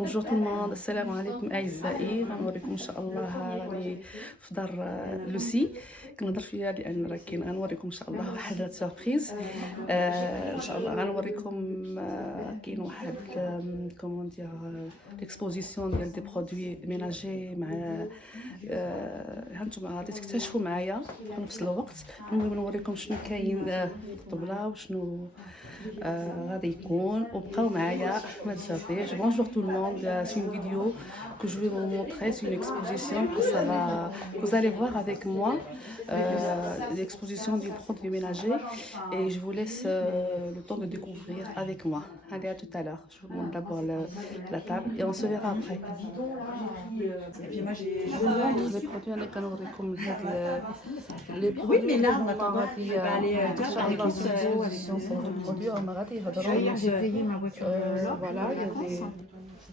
بونجور تو الموند، السلام عليكم اعزائي. غنوريكم ان شاء الله راني في دار لوسي. كنهضر فيها لان راه كاين غنوريكم ان شاء الله واحد لا سوربريز. ان شاء الله غنوريكم كاين واحد كومون دير ليكسبوزيسيون ديال دي برودوي ميناجي مع هانتوما غادي تكتشفوا معايا في نفس الوقت. المهم نوريكم شنو كاين في الطبله وشنو غادي يكون وبقاو معايا ما تزافيش. Bonjour tout le monde, c'est une vidéo que je vais vous montrer, c'est une exposition que ça va, vous allez voir avec moi l'exposition du produit ménager et je vous laisse le temps de découvrir avec moi. Allez, à tout à l'heure. Je vous montre d'abord la table et on se verra après. Les produits انا كنوريكم les produits. Oui, mais là, en attendant, je vais aller faire des exposition pour les produits. On va regarder. J'ai payé ma voiture. Voilà, il y a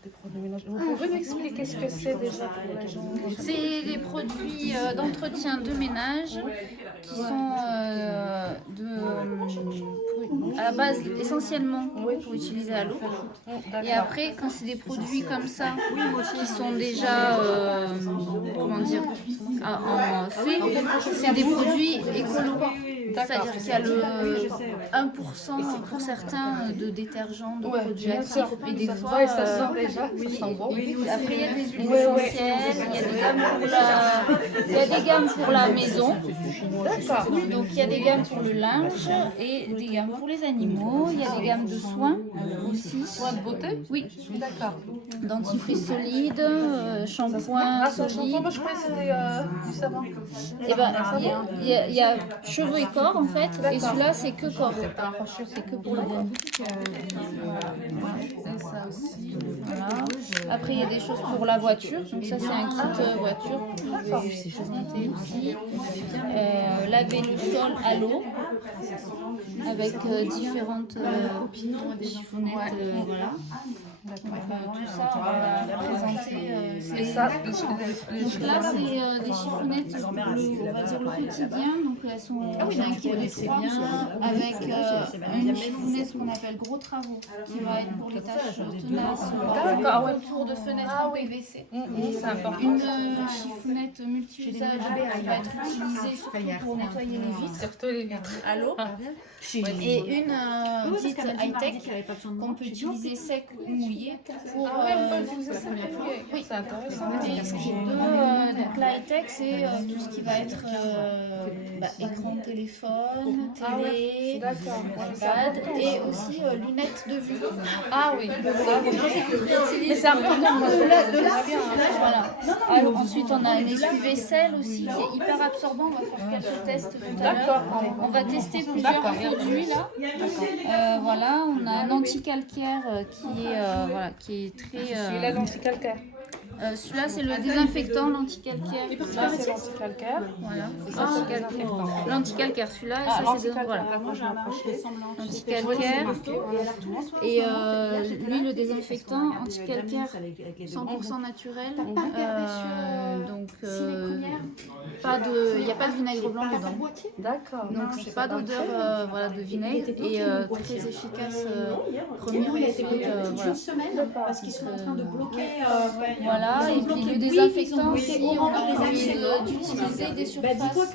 des produits ménagers. Vous pouvez m'expliquer ce que c'est déjà pour les gens? C'est des produits d'entretien de ménage qui sont à la base essentiellement pour utiliser à l'eau. Et après, quand c'est des produits comme ça qui sont déjà comment dire, en fait, c'est des produits écolos. C'est-à-dire qu'il y a le 1% pour certains de détergents, de produits actifs et des fois ça sent déjà, ça sent bon. après il y a des huiles essentielles, il y a des gammes pour la maison. D'accord. Donc il y a des gammes pour le linge et des gammes pour les animaux, il y a des gammes de soins aussi. Soins de beauté? Oui. D'accord. Dentifrice solide, shampoing Ah, ça solide. moi je croyais que c'était du savon. Et ben il y a cheveux et corps en fait, et celui-là c'est que corps. C'est que pour le corps. C'est ça aussi. Voilà. Après il y a des choses pour la voiture, donc ça c'est un kit voiture. C'est présenté aussi. Laver le sol à l'eau avec différentes chiffonnettes, voilà. Tout ça on va présenter. Et ça, Donc là c'est des chiffonnettes, on va dire le quotidien, donc elles sont c'est un kit de 3 avec une chiffonnette qu'on appelle gros travaux qui va être pour les tâches tenaces autour de fenêtres en PVC. c'est important. Une chiffonnette multi-usage qui va être utilisée surtout pour nettoyer les vitres Surtout les vitres. à l'eau. Et une petite high-tech qu'on peut utiliser sec ou mouillé pour... Oui, c'est intéressant. Et ce qui peut, donc la high-tech c'est tout ce qui va être écran de téléphone, télé, iPad et aussi lunettes de vue. Ah oui. Mais c'est important de là. Voilà. Alors, ensuite on a un essuie-vaisselle aussi qui est hyper absorbant. On va faire quelques tests tout à l'heure. On va tester plusieurs produits là. Voilà, on a un anti-calcaire qui est très. Celui-là, l'anti-calcaire. Celui-là c'est le désinfectant, l'anti-calcaire. Là, c'est l'anti-calcaire. Voilà. L'anti-calcaire, celui-là, et ça c'est voilà. Anti-calcaire. Et lui, le désinfectant anti-calcaire 100% naturel. Donc, il n'y a pas de vinaigre blanc dedans. D'accord. Donc, c'est pas d'odeur de vinaigre et très efficace. Premier effet. Parce qu'ils sont en train de bloquer. Voilà. Et puis le désinfectant aussi, on a envie d'utiliser des surfaces, toute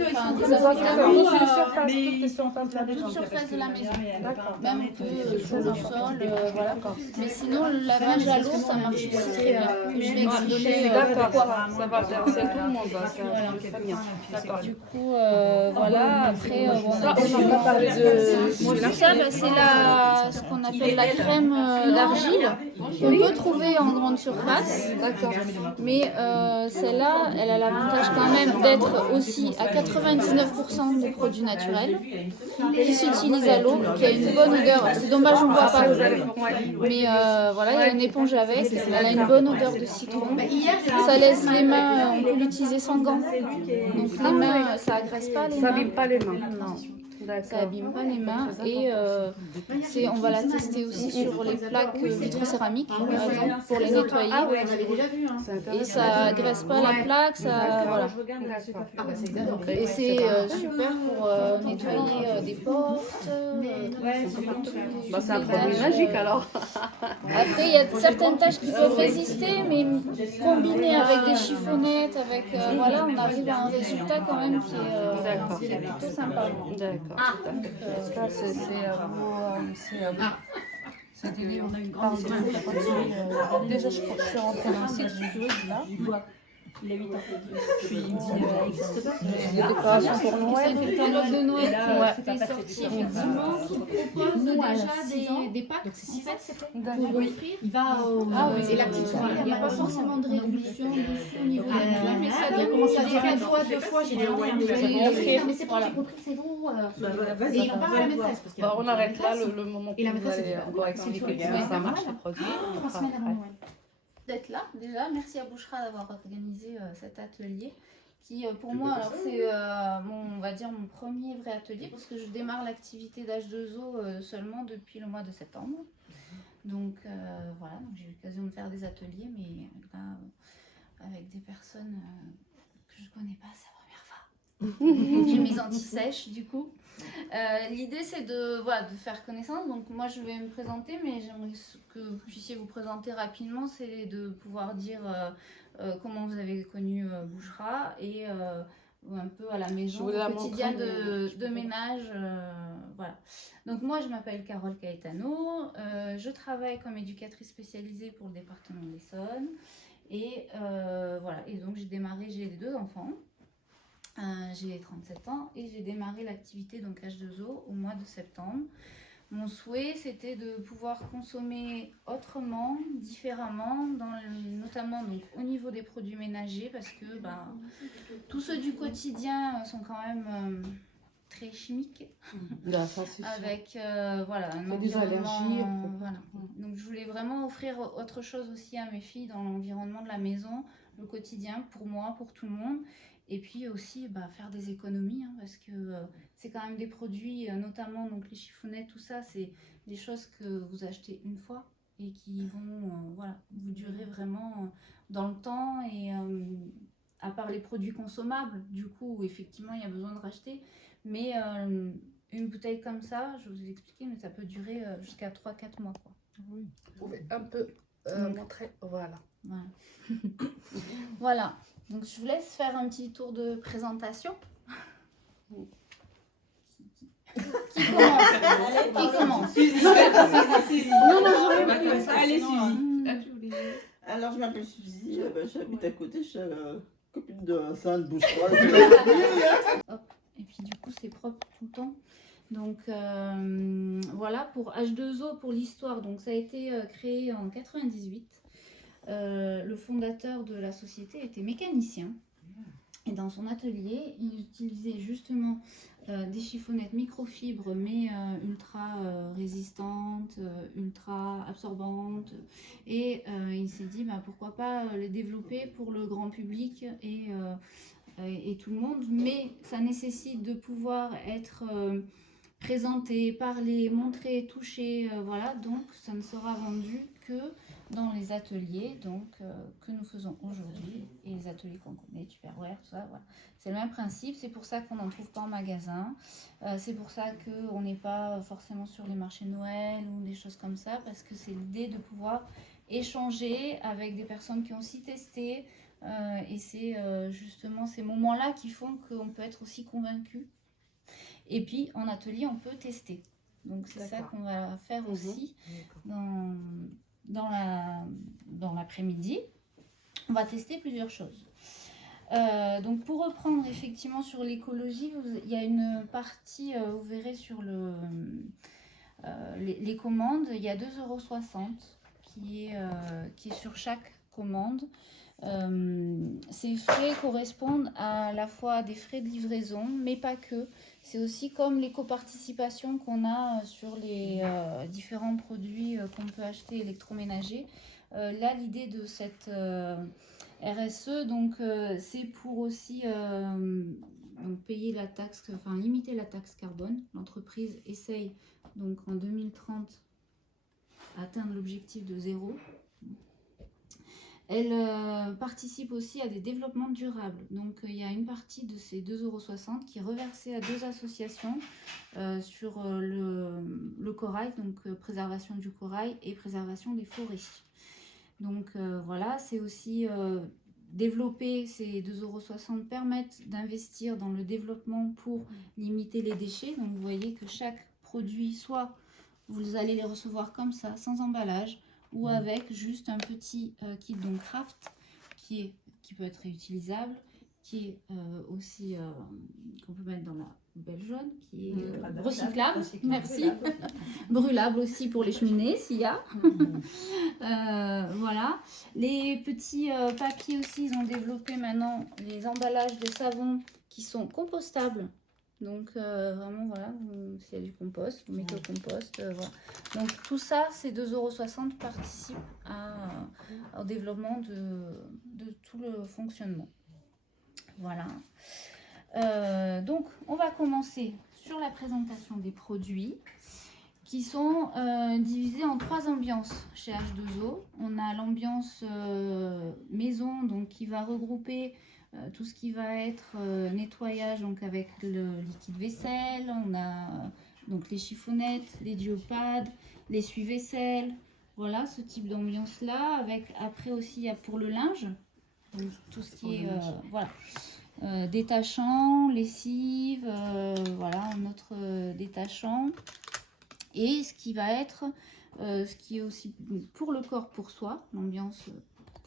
surface de la maison, même un peu sur le sol, voilà. Mais sinon le lavage à l'eau ça marche aussi très bien. Je vais expliquer pourquoi. Ça va intéresser tout le monde. Du coup, voilà, après, on va parler de ça, c'est ce qu'on appelle la crème d'argile qu'on peut trouver en grande surface. D'accord. Mais celle-là, elle a l'avantage quand même d'être aussi à 99% de produits naturels, qui s'utilisent à l'eau, qui a une bonne odeur. C'est dommage, on ne voit pas. Mais voilà, il y a une éponge avec, elle a une bonne odeur de citron. Ça laisse les mains, on peut l'utiliser sans gants. Donc les mains, ça agresse pas les mains. Ça abîme pas les mains. Non. ça abîme pas les mains. Et on va la tester aussi sur les plaques vitrocéramiques, par exemple, pour les nettoyer. Ah ouais, j'avais déjà vu. Hein. Et ça graisse pas la plaque, ça, voilà. Et c'est super pour nettoyer des portes. C'est un produit magique alors. Après, il y a certaines tâches qui peuvent résister, mais combinées avec des chiffonnettes, avec voilà, on arrive à un résultat quand même qui est plutôt sympa. D'accord. Ça, c'est des livres par des déjà, je suis rentrée dans le site du Zoïde, là. Il a 8 ans. Puis il me dit, des décorations pour Noël. C'est une période de Noël qui Ouais. était sortie, effectivement, qui propose déjà des packs, en fait, pour offrir. Il va au. Et la petite soirée, il n'y a pas forcément de réduction dessus au niveau des prix, mais ça Il a donne commencé à des dire une cadeaux. fois, 2 fois, j'ai dit mais c'est bon, j'ai compris, c'est bon. Et il en parle à la maîtresse. Parce qu'il y a On arrête là le moment Et la où vous maîtresse, allez elle dit, encore expliquer comment ça marche, les produits. 3 semaines avant Noël. D'être là déjà. Merci à Bouchra d'avoir organisé cet atelier qui pour moi alors c'est on va dire mon premier vrai atelier parce que je démarre l'activité d'H2O seulement depuis le mois de septembre. Donc voilà, donc j'ai eu l'occasion de faire des ateliers, mais là avec des personnes que je connais pas, c'est la première fois. J'ai mes anti-sèches du coup. L'idée c'est de faire connaissance, donc moi je vais me présenter, mais j'aimerais que vous puissiez vous présenter rapidement, c'est de pouvoir dire comment vous avez connu Bouchra et un peu à la maison, au quotidien de ménage. Voilà. Donc moi je m'appelle Carole Caetano, je travaille comme éducatrice spécialisée pour le département de l'Essonne et voilà, et donc j'ai les 2 enfants. J'ai 37 ans et j'ai démarré l'activité donc H2O au mois de septembre. Mon souhait c'était de pouvoir consommer autrement, différemment, notamment donc, au niveau des produits ménagers parce que tous ceux du quotidien sont quand même très chimiques avec voilà, un des allergies. Voilà. Donc je voulais vraiment offrir autre chose aussi à mes filles dans l'environnement de la maison, le quotidien pour moi, pour tout le monde. Et puis aussi faire des économies hein, parce que c'est quand même des produits, notamment donc les chiffonnettes, tout ça, c'est des choses que vous achetez une fois et qui vont voilà, vous durer vraiment dans le temps. Et à part les produits consommables, du coup, où effectivement il y a besoin de racheter, mais une bouteille comme ça, je vous ai expliqué, mais ça peut durer jusqu'à 3-4 mois. Quoi. Oui. Vous pouvez un peu montrer, voilà. Voilà. Donc je vous laisse faire un petit tour de présentation. Qui commence Allez, Suzy. Alors, je m'appelle Suzy, j'habite à côté, je suis la copine de Sainte Bouchra. Et puis du coup, c'est propre tout le temps. Donc voilà, pour H2O, pour l'histoire, donc ça a été créé en 98. Le fondateur de la société était mécanicien et dans son atelier il utilisait justement des chiffonnettes microfibres mais ultra résistantes, ultra absorbantes et il s'est dit pourquoi pas les développer pour le grand public et tout le monde, mais ça nécessite de pouvoir être présenté, parler, montrer, toucher, voilà, donc ça ne sera vendu que dans les ateliers que nous faisons aujourd'hui et les ateliers qu'on connaît, Tupperware, tout ça, voilà. C'est le même principe, c'est pour ça qu'on n'en trouve pas en magasin, c'est pour ça qu'on n'est pas forcément sur les marchés de Noël ou des choses comme ça, parce que c'est l'idée de pouvoir échanger avec des personnes qui ont aussi testé et c'est justement ces moments-là qui font qu'on peut être aussi convaincu. Et puis en atelier, on peut tester. Donc c'est ça qu'on va faire aussi dans l'après-midi. On va tester plusieurs choses. Donc pour reprendre effectivement sur l'écologie, il y a une partie, vous verrez sur les commandes, il y a 2,60 € qui est sur chaque commande. Ces frais correspondent à la fois des frais de livraison, mais pas que. C'est aussi comme l'éco-participation qu'on a sur les différents produits qu'on peut acheter électroménagers. Là, l'idée de cette RSE, donc, c'est pour aussi donc payer la taxe, enfin limiter la taxe carbone. L'entreprise essaye donc en 2030 atteindre l'objectif de 0. Elle participe aussi à des développements durables. Donc il y a une partie de ces 2,60 € qui est reversée à 2 associations sur le corail, donc préservation du corail et préservation des forêts. Donc voilà, c'est aussi développer ces 2,60 € permettent d'investir dans le développement pour limiter les déchets. Donc vous voyez que chaque produit, soit vous allez les recevoir comme ça, sans emballage, ou avec juste un petit kit donc craft qui peut être réutilisable, qui est aussi qu'on peut mettre dans la poubelle jaune, qui est recyclable, merci, brûlable aussi pour les cheminées s'il y a. Voilà, les petits papiers aussi, ils ont développé maintenant les emballages de savon qui sont compostables. Donc vraiment voilà, s'il y a du compost, vous mettez au compost. Voilà. Donc tout ça, ces 2,60 € participent au développement de tout le fonctionnement. Voilà. Donc on va commencer sur la présentation des produits qui sont divisés en 3 ambiances chez H2O. On a l'ambiance maison, donc qui va regrouper tout ce qui va être nettoyage, donc avec le liquide vaisselle, on a donc les chiffonnettes, les diopades, les essuie-vaisselle, voilà ce type d'ambiance là. Avec après aussi il y a pour le linge, donc tout ce qui est voilà, détachant, lessive, voilà un autre détachant, et ce qui va être ce qui est aussi pour le corps pour soi, l'ambiance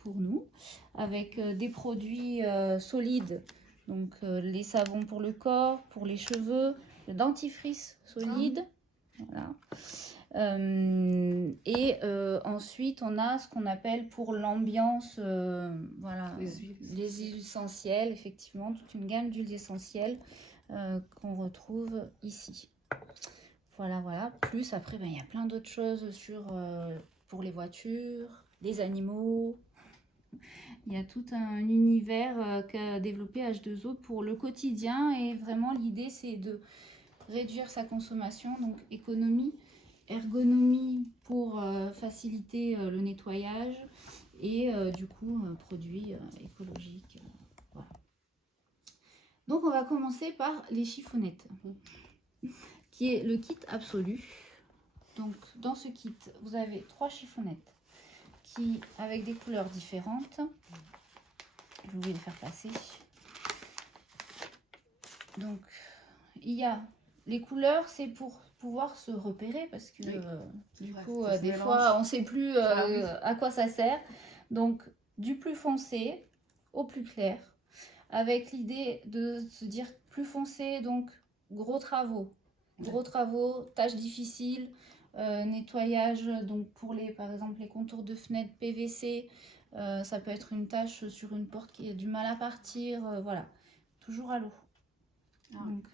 pour nous, avec des produits solides, donc les savons pour le corps, pour les cheveux, le dentifrice solide, voilà. Et ensuite on a ce qu'on appelle pour l'ambiance, voilà, les huiles essentielles, effectivement toute une gamme d'huiles essentielles qu'on retrouve ici. Voilà, voilà. Plus après, il y a plein d'autres choses pour les voitures, les animaux. Il y a tout un univers qu'a développé H2O pour le quotidien, et vraiment l'idée c'est de réduire sa consommation, donc économie, ergonomie pour faciliter le nettoyage, et du coup produits écologiques. Voilà. Donc on va commencer par les chiffonnettes, qui est le kit absolu. Donc dans ce kit, vous avez 3 chiffonnettes qui avec des couleurs différentes. Je vais les faire passer. Donc il y a les couleurs, c'est pour pouvoir se repérer, parce que du coup des fois on ne sait plus à quoi ça sert. Donc du plus foncé au plus clair, avec l'idée de se dire plus foncé, donc gros travaux, tâches difficiles, nettoyage, donc pour par exemple les contours de fenêtres PVC, ça peut être une tâche sur une porte qui a du mal à partir, voilà, toujours à l'eau. Donc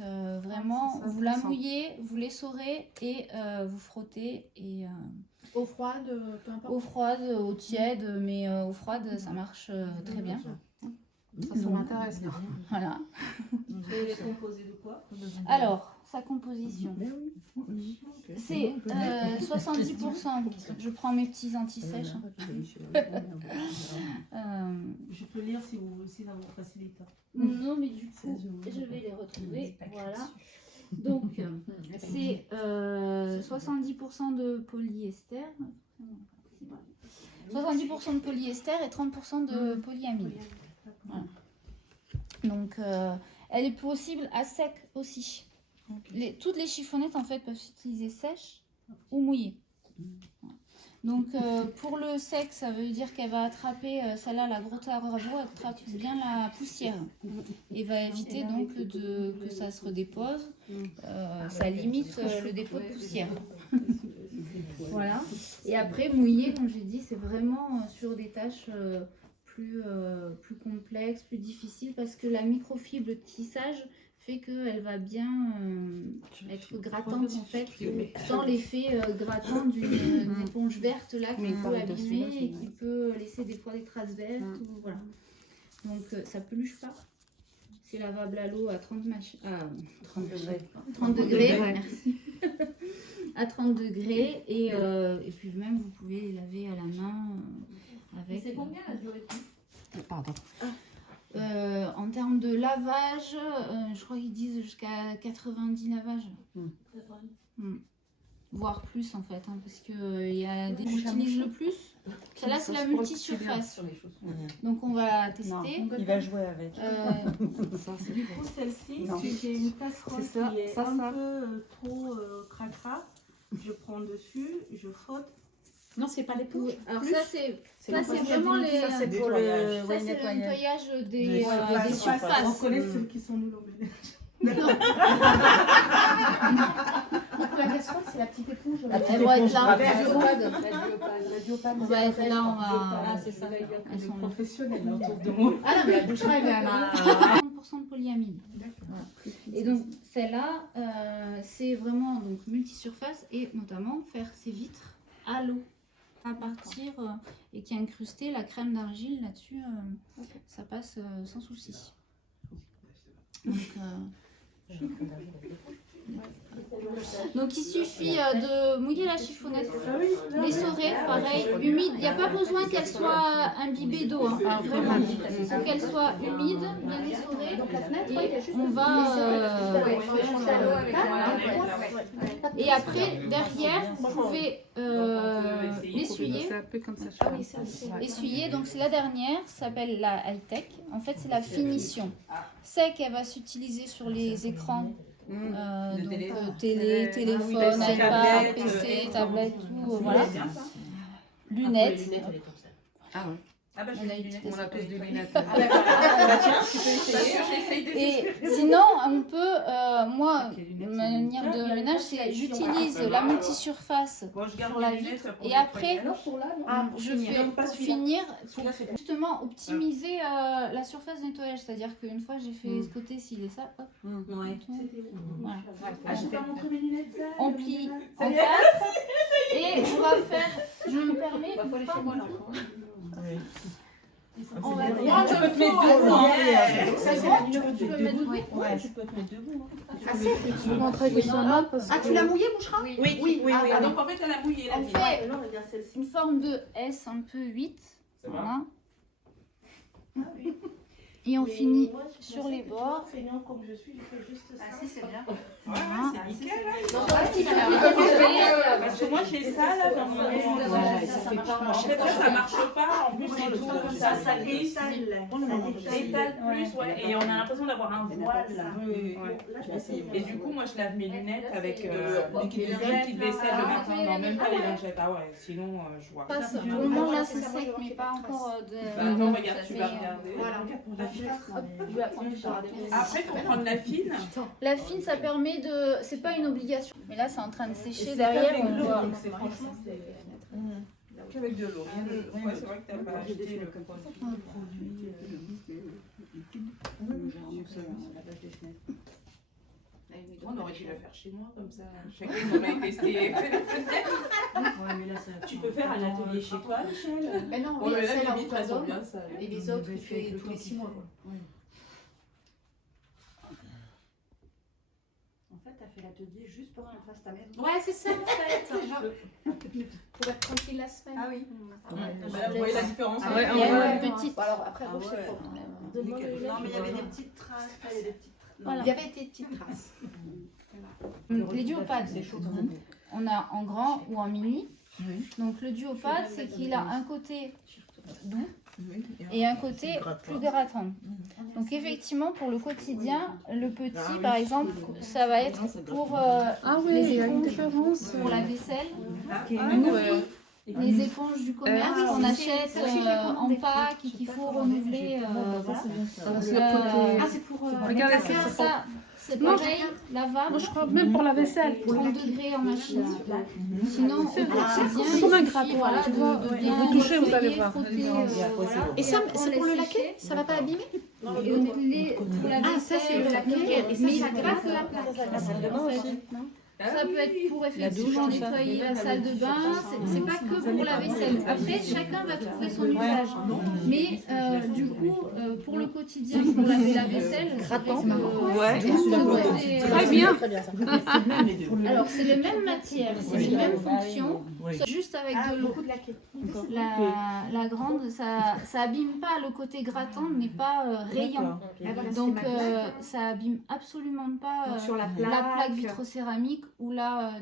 vraiment, ça, vous la mouillez, vous l'essorez et vous frottez. Et eau froide, peu importe. Eau froide, eau tiède, mais eau froide, ça marche très bien. Ça m'intéresse. Voilà. Et elle est composée de quoi? Alors, sa composition, c'est 70%. Je prends mes petits anti-sèches. Je peux lire si vous aussi ça vous facilite. Non, mais du coup, je vais les retrouver. Voilà. Donc, c'est 70% de polyester. 70% de polyester et 30% de polyamide. Voilà. Donc, elle est possible à sec aussi. Toutes les chiffonnettes en fait peuvent s'utiliser sèches ou mouillées. Donc pour le sec, ça veut dire qu'elle va attraper, celle-là, la gros travaux, elle attrape bien la poussière et va éviter donc que ça se redépose. Ça limite le dépôt de poussière. Voilà. Et après mouillé, comme j'ai dit, c'est vraiment sur des tâches plus complexes, plus difficiles, parce que la microfibre de tissage fait qu'elle va bien être grattante en fait, sans l'effet grattant d'une éponge verte là qui peut abîmer et qui peut laisser des fois des traces vertes. Ou, voilà. Donc ça peluche pas, c'est lavable à l'eau à 30 30 degrés. merci. À 30 degrés et puis même vous pouvez les laver à la main avec. C'est combien la durée de vie? Pardon. En termes de lavage, je crois qu'ils disent jusqu'à 90 lavages. Voire plus en fait, hein, parce qu'il y a des qui utilisent le plus. Celle-là, c'est la multi-surface. Donc on va la tester. Il va jouer avec. Du coup, celle-ci, Non. si j'ai une casserole C'est ça, qui est ça, un ça. peu trop cracra, je prends dessus, je frotte. Non, c'est pas l'éponge. Alors ça, c'est Ça, vraiment les... Ça, c'est pour le Ça, c'est le nettoyage des surfaces. surfaces. On connaît celles qui sont nuls au ménage. Donc la casserole, c'est la petite éponge. Elles vont être là. La diopane. On va être là, on va... Ah, c'est ça. Elles sont là. Professionnels autour de moi. Ah non, mais la boucherie, elle a... 30% de polyamide. Voilà. Et donc celle-là, c'est vraiment donc multisurface et notamment faire ses vitres à l'eau à partir et qui est incrusté la crème d'argile là-dessus, ça passe sans souci. Donc il suffit de mouiller la chiffonnette, l'essorer, pareil, humide. Il n'y a pas besoin qu'elle soit imbibée d'eau, hein. Alors, vraiment, il faut qu'elle soit humide, bien essorée. Et on va... Et après, derrière, vous pouvez l'essuyer. C'est un peu comme ça. Essuyer, donc c'est la dernière, ça s'appelle la high-tech. En fait, c'est la finition. Sec, elle va s'utiliser sur les écrans. Télé, téléphone, iPad, PC, tablette, tout, voilà. Lunettes. Ah ouais. Ah bah, On a une petite On a tous des lunettes. Et sinon, on peut, moi, ma manière de ménage, c'est j'utilise la multisurface Bon, je garde pour la mes vitre lunettes pour et après, Je je fais pas pour celui-là. finir, pour justement optimiser la surface de nettoyage. C'est-à-dire qu'une fois j'ai fait ce côté-ci et ça, hop, Ouais. voilà. Ah, j'ai pas montré mes lunettes. On plie en 4 et on va faire, je me permets, on va faire... Tu peux te mettre debout. C'est bon, tu peux mettre debout. Ouais, tu peux te mettre debout. Je vous montrer que sur là parce Ah, tu l'as mouillé, Bouchera? Oui. Ah, Donc en fait, elle a mouillé la On vie. fait une forme de S un peu 8, voilà. Et on finit sur les bords. Comme je suis, je fais juste ça. Ah si, c'est bien. Voilà. C'est nickel. Parce que moi, j'ai ça là dans mon En fait, ça marche pas. En plus, c'est tout comme ça. Ça glisse. Étale plus, ouais, et on a l'impression d'avoir un voile là. Oui. Ouais. Et du coup, moi je lave mes lunettes avec des liquide vaisselle le matin, non, même pas les lingettes. Ah ouais, sinon je vois. Passe, pour le moment là c'est sec, mais pas encore de. Bah, attends, regarde, tu vas mais, regarder. Voilà. Après, il faut prendre la fine. La fine, ça permet de. C'est pas une obligation. Mais là, c'est en train de sécher derrière. On voit. Donc c'est franchement, c'est qu'avec de l'eau. Ouais, c'est vrai que t'as pas acheté le produit. On aurait dû la faire chez moi, comme ça. Chacun on a testé. Tu peux faire un atelier chez toi, Michel. Mais non, Bon, oui, mais là, celle en les vitres, elles sont cloison, bien ça. et les autres, tu fais tous les 6 mois. En fait, tu as fait l'atelier juste pour qu'on fasse ta maison. Ouais, c'est ça en fait. Pour être tranquille la semaine. Ah oui. Vous voyez la différence. Ah ouais, Il y on voit. a une petite. Bon, alors après, Ah rouge, c'est ouais. trop. Non, mais il y avait des petites traces. Il y avait des petites traces. Voilà. Il y avait des petites traces. Les duopades, on a en grand ou en mini. Donc le duopade, c'est qu'il a un côté doux et un côté plus grattant. Donc effectivement, pour le quotidien, le petit, par exemple, ça va être pour Ah oui, les il y a une éponges, différence. pour la vaisselle, Ouais. les éponges du commerce Ah, qu'on achète en pack et qu'il faut renouveler. Ah, c'est pour. Regardez, la café. Ça, c'est Non, pareil, lavable. Moi, je crois même pour la vaisselle. 30 degrés en machine. Sinon, au quotidien, c'est comme un il grattoir, suffit, voilà, tu vois. de bien Vous touchez, vous allez nettoyer, voir. frotter, voilà. Et ça, c'est pour le laisser laquer? Ça va pas abîmer? pour la Ah, ça, c'est vaisselle, le laquer. Et ça, mais ça pas gratte que la plaque. La salle de bain aussi. Ça peut être pour effectivement nettoyer la salle de bain, c'est pas que pour la vaisselle. Après, chacun va trouver son usage. Mais du coup, pour le quotidien, pour laver la vaisselle, Grattant. Très bien. Alors, c'est les mêmes matières, c'est les mêmes fonctions, juste avec de l'eau. Beaucoup de laqué. La grande, ça abîme pas, le côté grattant n'est pas rayant. Donc, ça abîme absolument pas Sur la la plaque vitrocéramique où là,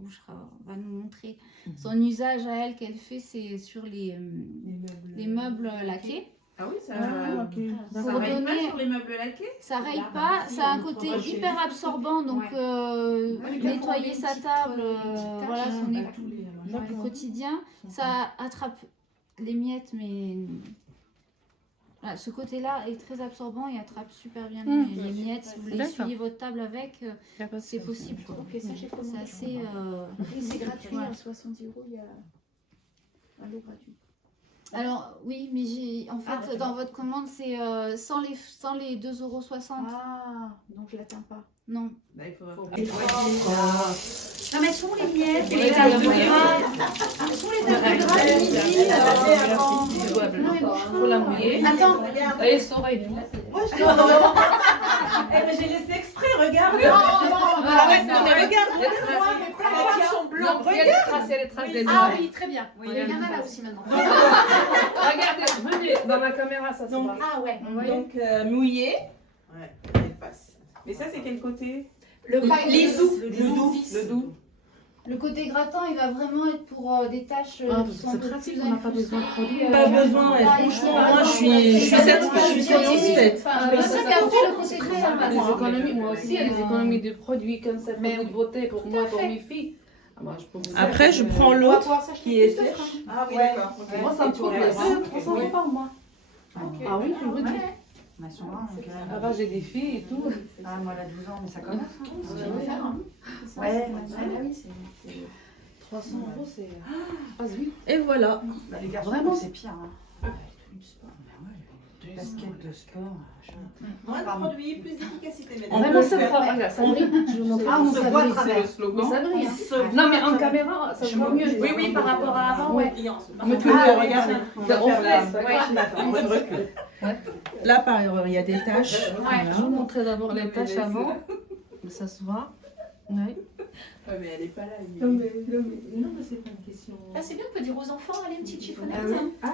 Bouchra va nous montrer son usage à elle qu'elle fait, c'est sur les meubles laqués. Ah oui, ça, Pour ça raye pas donner- sur les meubles laqués? Ça raye pas, ça a un côté hyper absorbant, donc nettoyer sa table, voilà, son époux du quotidien, ça attrape les miettes, mais voilà, ce côté-là est très absorbant et attrape super bien les miettes. Si vous voulez essuyer votre table avec, c'est possible. Quoi. Ok, ça j'ai commandé. C'est assez. Et c'est gratuit, Ouais. à 70 €, il y a un lot gratuit. Alors oui, mais en fait dans votre commande c'est sans les 2,60 €. Ah, donc je l'atteins pas. Non. Bah, il faudra... Non mais elles sont les miettes. Et les tables de gras. Elles sont les tables de gras de midi. Non, mais bon. Faut la mouiller. Attends. Et son oreille. Mais j'ai laissé exprès, regarde. Arrête, non, mais regarde. Les traces. Les traces sont blancs. Non, il y a les traces des Ah doigts. oui, très bien. Il y en a là aussi maintenant. Regardez, venez dans la caméra, ça se Donc, voit. Ah ouais. Donc, mouillé. Ouais, elle passe. Mais ça, c'est quel côté? Le doux. Le doux. Le côté grattant, il va vraiment être pour des tâches qui sont un c'est peu pratique, plus on n'a pas besoin de incrustées, produits. Pas besoin, ouais. Franchement, moi, je suis satisfaite. C'est ça qu'après le côté très sympa. Les économies, moi aussi, il y a des économies de produits comme ça, produits de beauté pour moi, pour mes filles. Ah, moi, je peux vous Après, je prends l'autre qui est sèche. Ah oui, d'accord. ok. Moi, ça me coûte 300 € par mois. Ah oui, je vous dis. Mais elles sont grandes, donc, Ah bah, j'ai des filles et tout. ah, moi, elle a 12 ans, mais ça commence. Ouais, Ouais. 300 €, c'est. Passe vite. Et voilà. Bah, les garçons, Vraiment c'est pire. Hein. Tout du sport. Ben ouais, les baskets de sport. Moins de produits, plus d'efficacité. mesdames. On Vraiment, peut ça faire- fera. Regarde, ça brille. Je vous montre. Ah, on se voit à brille, travers. c'est le slogan. Ça brille. On se Non, mais en caméra, ça se voit mieux. Oui, oui, par rapport à avant, ouais. Mais tout Ah, le regardez. On fait, Ouais. Là, par exemple, il y a des taches. Je vous montrer d'abord les tâches avant. Ça se voit. Oui. Ouais, mais elle est pas là. Non, mais c'est pas une question. Ah, c'est bien, on peut dire aux enfants, allez, une petite chiffonnette.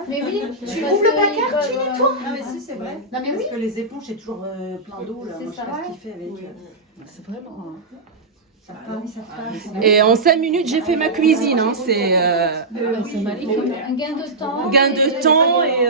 Mais oui, Tu ouvres le placard, tu nettoies. Non, mais si, c'est vrai. Non mais oui. Parce que les éponges, c'est toujours plein d'eau. Là. C'est Moi, je ça. sais pas ce qu'il fait avec. C'est vraiment. Ça part, ça part. Et en 5 minutes, j'ai fait ma cuisine. Hein. C'est C'est magnifique. Un gain de temps. gain de temps et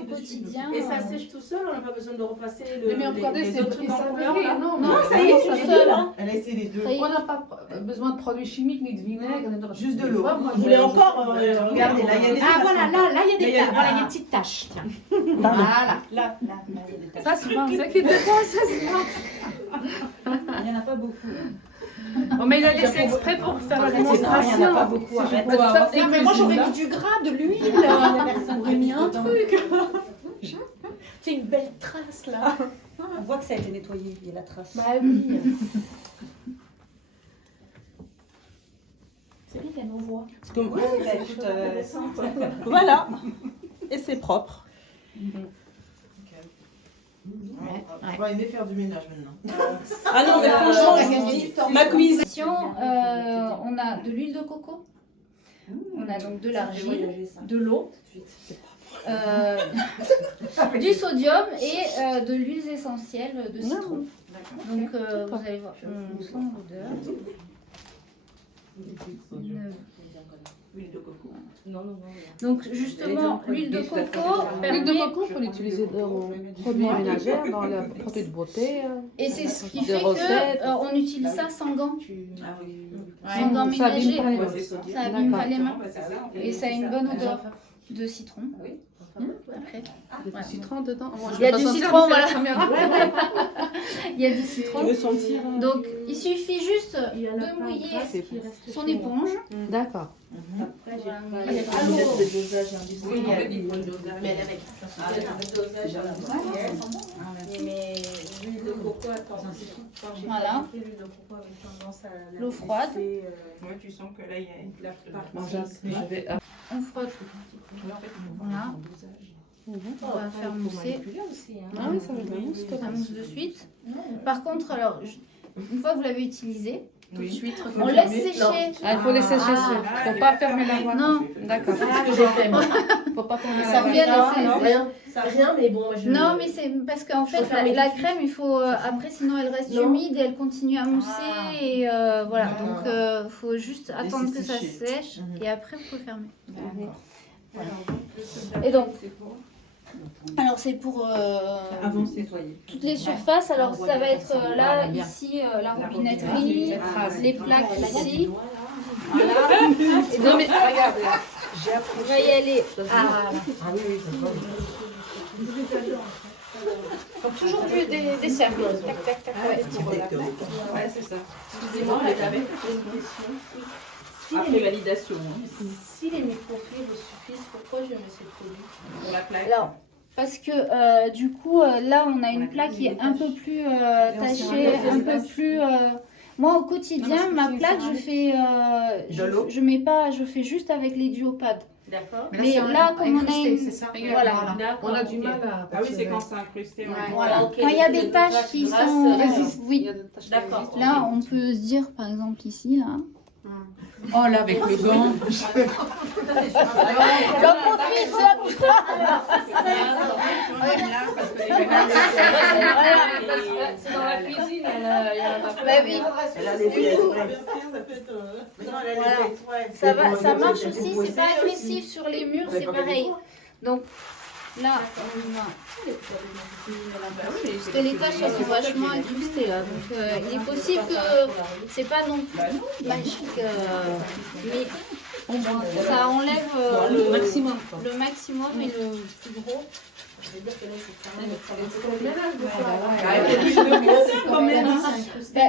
Au quotidien. Et ça sèche tout seul, on n'a pas besoin de repasser Mais regardez, c'est autres trucs en couleur. brille. Là. Non, Non, ça y est, ça c'est seul. Elle a essayé les deux. Ça y est. On n'a pas besoin de produits chimiques ni de vinaigre. Juste de l'eau. Vous voulez encore regardez, là, il y a des Ah voilà, là, il y a des Là, taches. Voilà, il y a des petites taches. Tiens. Voilà. Là, il y a des taches. Ça, c'est bon, vous inquiétez pas, ça, c'est bon. Il n'y en a pas beaucoup. Oh, mais il a laissé exprès pour faire la Il n'y démonstration. en a pas beaucoup. Arrête. Non mais moi j'aurais mis du gras, de l'huile. J'aurais mis un truc. C'est une belle trace là. On voit que ça a été nettoyé. Il y a la trace. Bah oui. C'est bien qu'elle m'envoie. Parce que- Ouais, bah, écoute, Voilà. Et c'est propre. On va aimer faire du ménage maintenant. Ah non, mais franchement, je vous dis, ma cuisine. On a de l'huile de coco. On a donc de l'argile, de l'eau, du sodium et de l'huile essentielle de citron. Donc vous allez voir, on sent l'odeur. Huile de coco. Donc justement, l'huile de coco L'huile de permet, coco, on peut l'utiliser dans les produits ménagers, dans les produits de beauté. et c'est ce qui Des fait recettes. que on utilise ça sans gants, Ah oui. sans gants Ça abîme ménagers. pas les mains. Ouais, c'est ça. Ça abîme pas les mains Ouais, c'est ça. et ça a une bonne odeur de citron. Après. Il y a du citron dedans. Moi, je Il y a vais pas du sentir, citron, mais c'est la voilà. caméra. Il y a du citron. Tu veux sentir Donc il suffit juste Il y a la de part mouiller grasse qui reste son chez moi. éponge. D'accord. Après, j'ai Voilà. pas Il y a pas de dosage Oui, industriel. il y a des dosages. Mais avec le dosage industriel. Mais l'huile de coco, attends, quand j'ai Voilà. fabriqué l'huile de coco avec tendance à la L'eau froide. laisser, Moi, tu sens que là, il y a une plaque de Je vais... On frotte. Voilà. On va faire mousser. Ah oui, ça va bien. Ça mousse de suite. Par contre, alors, une fois que vous l'avez utilisé, Tout de suite, on laisse sécher. Ah, il faut les sécher. Ah. Faut pas fermer la voie. Non, D'accord. C'est ce que j'ai fait, moi. Faut pas fermer Ça la voie. bien revient, laisser. rien. Ça rien, mais bon, moi je. non, mais c'est parce qu'en fait, Faut fermer la tout de crème, il faut après, sinon elle reste Non. humide et elle continue à mousser Ah. et voilà. Ah. Donc, faut juste attendre que ça sécher. sèche Mhm. et après vous pouvez fermer. Voilà. Et donc, alors c'est pour Avant de nettoyer. toutes les surfaces. Alors ça va être là, ici, la robinetterie, les plaques ici. Voilà. Et Non donc, mais regarde là. on va y aller. Ah oui, oui, Donc toujours des cercles. Tac, tac, tac. Ouais. Ouais, c'est ça. Excusez-moi, mais j'avais une question. Si Après les, validation. si les microfibres suffisent, pourquoi je mets ce produit? Pour la plaque. Alors, parce que du coup, là, on a une plaque qui est un peu plus tachée, un peu plus. Moi, au quotidien, ma plaque, je fais, je mets pas, je fais juste avec les duopades. D'accord. Mais là, comme on a une, c'est ça. voilà. D'accord. On a du ok. mal à. Ah oui, c'est quand c'est incrusté. Ouais. Voilà. ok. Quand il y a des taches qui sont, Résiste. Il y oui. a des taches qui D'accord. résistent. Là, on peut se dire, par exemple ici, là. Oh là, avec le gant. J'en profite, ça bouge pas. C'est dans la cuisine, il y a Bah oui. Elle a les pièces. Voilà. Ça marche aussi, c'est pas agressif sur les murs, c'est pareil. Donc là, on a. Parce que les taches elles sont vachement incrustées là, donc il est possible que c'est pas non plus magique, mais ça enlève le maximum. le maximum et le plus gros.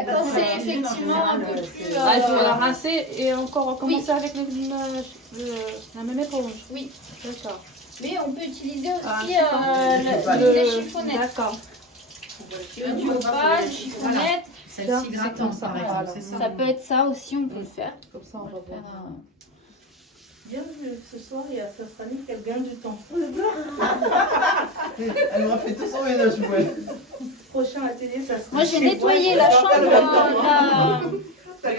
Quand c'est effectivement un peu plus. Ah, il faut la rincer et encore recommencer avec la même éponge. Oui. D'accord. Mais on peut utiliser aussi Le- les chiffonnettes. D'accord. Le duopage, chiffonnette. Celle-ci grattante, par exemple, c'est ça. Ça peut être ça aussi, on peut le faire. Comme ça, on va Faire, voir. Bienvenue ce soir, il y a Safrani qui gagne du temps. Elle m'a fait tout son ménage, ouais. Prochain atelier, ça sera. Moi, j'ai nettoyé la chambre,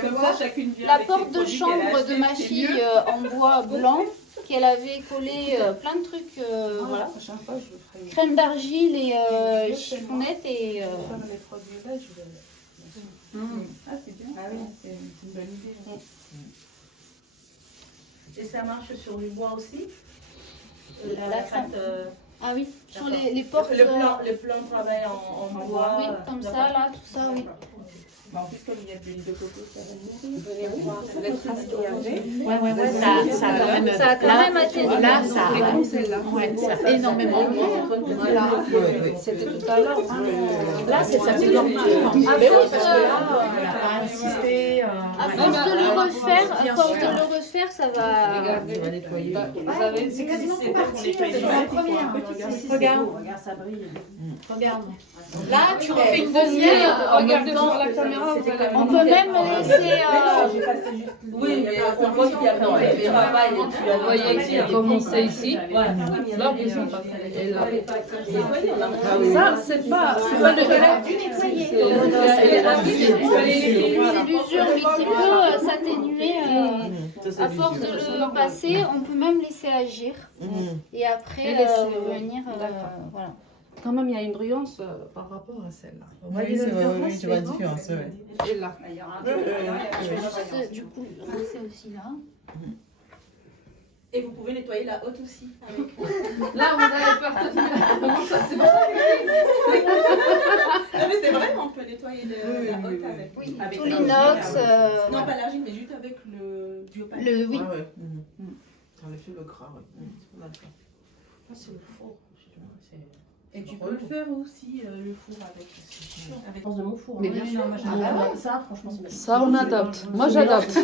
Comme ça, chacune vient la avec porte ses de produits chambre qu'elle a de achetés, ma c'est fille mieux. en bois blanc, qu'elle avait collé plein de trucs, voilà. La prochaine fois, je ferai Crème d'argile et chiffonnette et comme les produits là, je vais. Ah, c'est bien. Ah oui, c'est une bonne idée. Et ça marche sur du bois aussi? La crème. crête, Ah oui, sur D'accord. les portes. le plan travaille en bois. Oui, comme ça, là, tout ça, oui. Bah, en plus, comme il y a de l'huile de coco, ça va nourrir. Ouais, ça a quand même. Ça a quand même atterri. Là, ça C'est a. comme celle-là. Ouais, ça a énormément. Voilà. C'était tout à l'heure. hein. Là, c'est ça fait longtemps. À force, On n'a pas insisté. à force de le refaire, ça va. Regardez. On va nettoyer. Vous savez, C'est quasiment C'est parti. pour les C'est la première. Regarde. Regarde, ça brille. Regarde. Là, tu refais fais une deuxième. Regardez sur la caméra, vous allez On peut même laisser. Oui, mais on voit qu'il y a le travail. Vous voyez qu'il a commencé ici. Là, vous sont pas. Et là. Ça, c'est pas le C'est l'usure, mais qui peut s'atténuer à force de le passer. On peut même laisser agir et après Et laisser, venir. d'accord. Voilà. Quand même, il y a une brillance par rapport à celle-là. Vous voyez Oui, la c'est vrai, différence, oui, tu vois la différence, ouais. Et là. Je vais juste du coup rincer aussi là. Et vous pouvez nettoyer la haute aussi. Là, vous allez faire comment ça c'est bon. Ah, mais c'est vrai, on peut nettoyer la haute avec. Oui, avec tout l'inox. Non, pas l'argile, mais juste avec le duopage. Oui. Ah ouais. En effet, le gras, ouais. D'accord. c'est le four. Et tu peux le faire aussi, le four avec. Avec de mon four. Mais Oui, bien non, sûr. moi, j'adore. Ça, franchement, c'est magnifique. Ça, on adopte. Moi, j'adopte.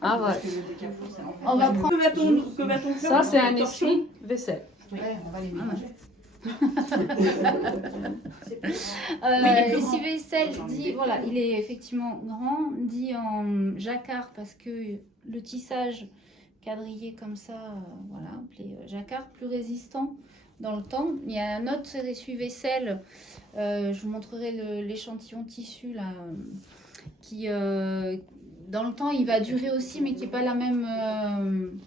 Ah ouais. Parce que le décafour, c'est en fait. On va prendre. Que va-t-on faire? Ça, c'est un essuie vaisselle. Ouais, on va les mélanger. Lessive-vaisselle dit, voilà, il est effectivement grand, dit en jacquard parce que le tissage quadrillé comme ça, voilà, appelé jacquard, plus résistant dans le temps. Il y a un autre essuie-vaisselle, je vous montrerai l'échantillon tissu là, qui dans le temps il va durer aussi, mais qui n'est pas la même,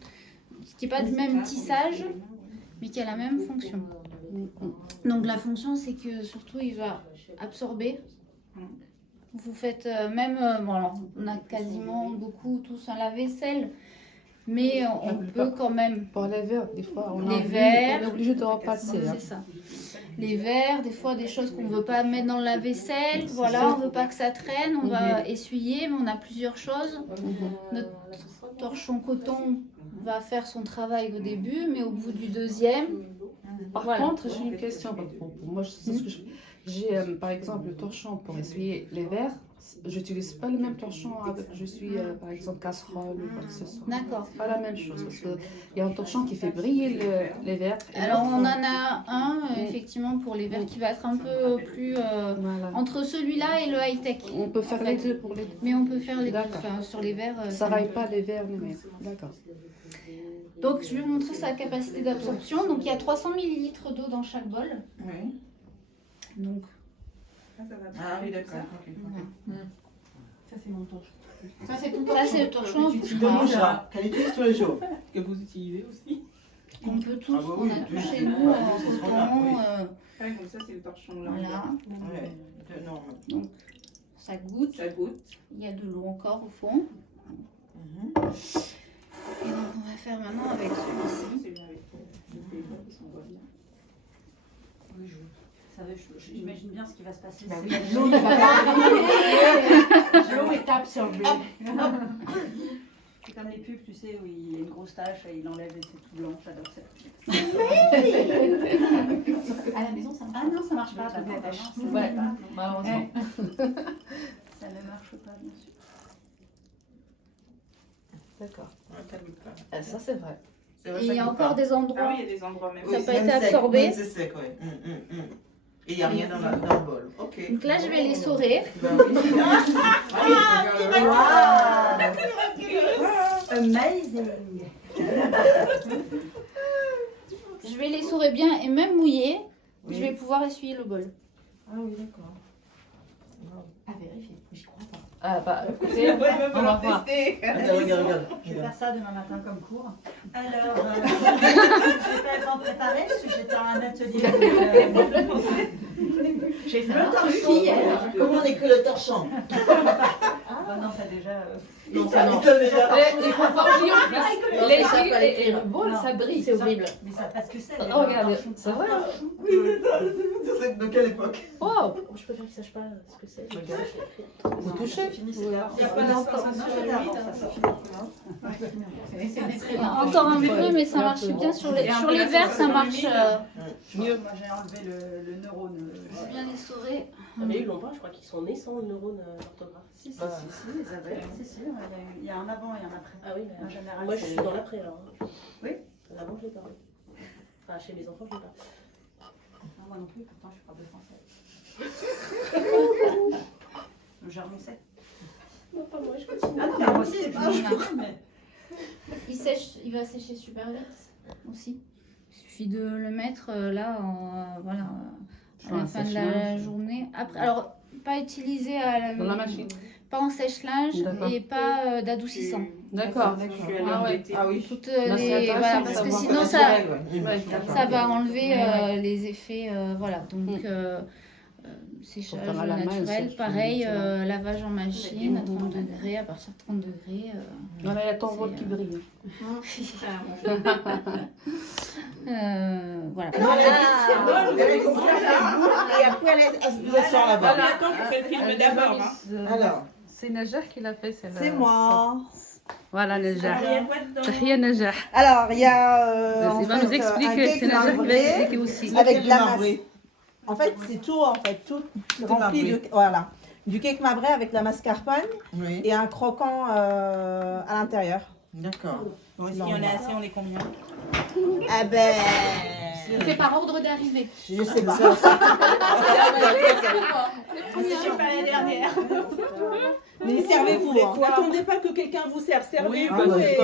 qui n'est pas du même tissage, mais qui a la même fonction. Donc la fonction, c'est que surtout il va absorber. Vous faites même, bon, alors, on a quasiment beaucoup tous un lave-vaisselle, mais on peut quand même. Pour les verres, des fois, on Les verres. est obligé de repasser. C'est ça. Les verres, des fois des choses qu'on ne veut pas mettre dans la vaisselle, voilà, on ne veut pas que ça traîne, on va essuyer, mais on a plusieurs choses. Notre torchon coton va faire son travail au début, mais au bout du deuxième. Par Voilà. contre, j'ai une question. Pour moi, c'est ce que j'ai, par exemple, le torchon pour essuyer les verres. J'utilise pas le même torchon avec, je suis, par exemple, casserole ou quoi que ce soit. D'accord. Pas la même chose. Parce qu'il y a un torchon qui fait briller les verres. et Alors on en l'autre, a un, effectivement, pour les verres qui va être un peu plus voilà. entre celui-là et le high-tech. On peut faire les deux pour les deux. Mais on peut faire les deux. D'accord. Enfin, sur les verres. Ça raille pas les verres, mais d'accord. Donc je vais vous montrer sa capacité d'absorption. Donc il y a 300 ml d'eau dans chaque bol. Oui. Donc Ah oui, d'accord. Ça, c'est mon torchon. ça c'est le torchon. Tu demandes ça, qu'elle utilise tous les jours. Que vous utilisez aussi. On peut tous, Ah bah on oui, a tous, tous chez c'est nous vrai, en c'est ce qu'on a, coton. oui. Ouais, comme ça, c'est le torchon là. Voilà, Ouais, de normes. ça goûte. Ça goûte. Il y a de l'eau encore au fond. Mhm. Et donc on va faire maintenant avec celui-ci. C'est bien avec les verres qui sont bien. J'imagine bien ce qui va se passer. Bah c'est oui, que l'eau ne va l'eau est absorbée. C'est comme les pubs, tu sais, où il y a une grosse tache et il enlève et c'est tout blanc. J'adore ça. À la maison, ça marche. Ah non, ça marche pas. Le truc bah, d'attache. non, ça Ouais. marche pas. Malheureusement. Ça ne marche pas, bien sûr. D'accord. Ouais, ça goûte pas. Ça, c'est vrai. C'est vrai, Et il y ça a goûte encore pas. des Ah endroits. oui, il y a des endroits même. Ça a Oui, pas même été sec, absorbé. même c'est sec, oui. Et il n'y a rien dans le bol. Ok. Donc là, je vais les saurer. Ben oui. Amazing. Je vais les saurer bien et même mouillés. Oui. Je vais pouvoir essuyer le bol. Ah oui, d'accord. À vérifier. J'y crois pas. Ah, bah, écoutez, on va voir. Regarde. Je vais faire ça demain matin comme cours. Alors, j'ai pas le temps de préparer parce que j'étais à un atelier. J'ai fait un torchon hier. Comment on écrit le torchon? Ah non, ça déjà. Non, ça non. déjà. Il faut pas oublier en plus. Les gilets et le bol, Non, ça brille. c'est horrible. Mais ça passe que c'est. Oh, regardez, c'est vrai. Oui, c'est ça. C'est de quelle époque? Wow. Je préfère qu'ils sachent pas ce que c'est. Vous touchez? Fini, c'est Il n'y a pas de sensation de l'huile. Encore un peu, mais ça marche bien sur les verres, ça marche. Mieux. Moi j'ai enlevé le neurone. Je vais bien les saurer. Mais ils l'ont pas, je crois qu'ils sont nés sans le neurone d'orthographe. Si, les avaient. Si, il y a un avant et un après. Ah oui, En général, moi je c'est- suis dans l'après alors. Oui. L'avant je l'ai pas. Enfin chez mes enfants je l'ai pas. Non, moi non plus, pourtant je parle de français. Le jarmoussais. Non, pas moi, je continue. Ah non, mais moi aussi, c'est pas mais... Il va sécher super vite aussi. Il suffit de le mettre là, voilà, à la fin de la journée. Après, alors, pas utilisé Dans la machine. pas en sèche-linge D'accord. et pas d'adoucissant. D'accord. Je suis allée Ah ouais. embêter. Ah oui. Toutes Là, c'est les, intéressant voilà, de parce que savoir. sinon ça, Ouais, ça va enlever les effets, voilà. Donc séchage faire à la main, naturel, ça, pareil, ça va. lavage en machine à 30 degrés, à partir de 30 degrés. Voilà, il y a ton bol qui brille. Voilà. Et après, elle vous assure là-bas. Attends, tu fais le film d'abord. Hein. Alors, C'est Najar qui l'a fait, celle-là. c'est moi. Voilà, Najah. Alors, il y a quoi dedans? Tahia Najah. Alors, il y a Il va nous expliquer, c'est Najah qui va expliquer aussi. avec de la masse. En fait, c'est tout, rempli de, voilà, du cake marbré avec de la mascarpone Oui. et un croquant à l'intérieur. D'accord. Si on est assez, on est combien? Ah ben, C'est par ordre d'arrivée. je sais pas. Je suis pas la dernière. Mais servez-vous. Hein. N'attendez pas que quelqu'un vous serve, servez-vous. Oui. et-